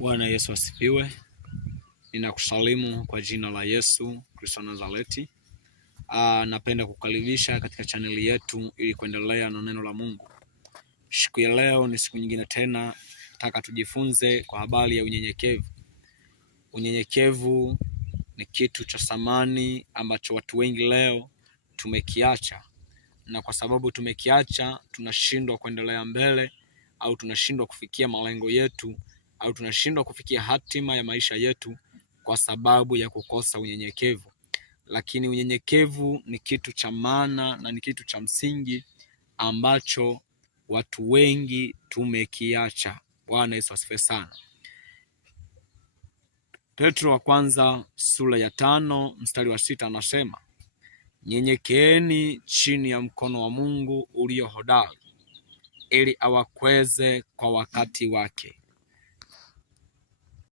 Bwana Yesu asifiwe. Ninakusalimu kwa jina la Yesu Kristo Nazareti. Napenda kukaribisha katika chaneli yetu ili kuendelea na neno la Mungu. Siku ya leo ni siku nyingine tena, nataka tujifunze kwa habari ya unyenyekevu. Unyenyekevu ni kitu cha thamani ambacho watu wengi leo tumekiacha, na kwa sababu tumekiacha tunashindwa kuendelea mbele, au tunashindwa kufikia malengo yetu, au tunashindwa kufikia hatima ya maisha yetu kwa sababu ya kukosa unyenyekevu. Lakini unyenyekevu ni kitu cha maana na ni kitu cha msingi ambacho watu wengi tumekiacha. Bwana Yesu asifiwe sana. Petro wa kwanza sura ya 5 mstari wa 6 anasema, nyenyekeeni chini ya mkono wa Mungu ulio hodari, ili awakweze kwa wakati wake.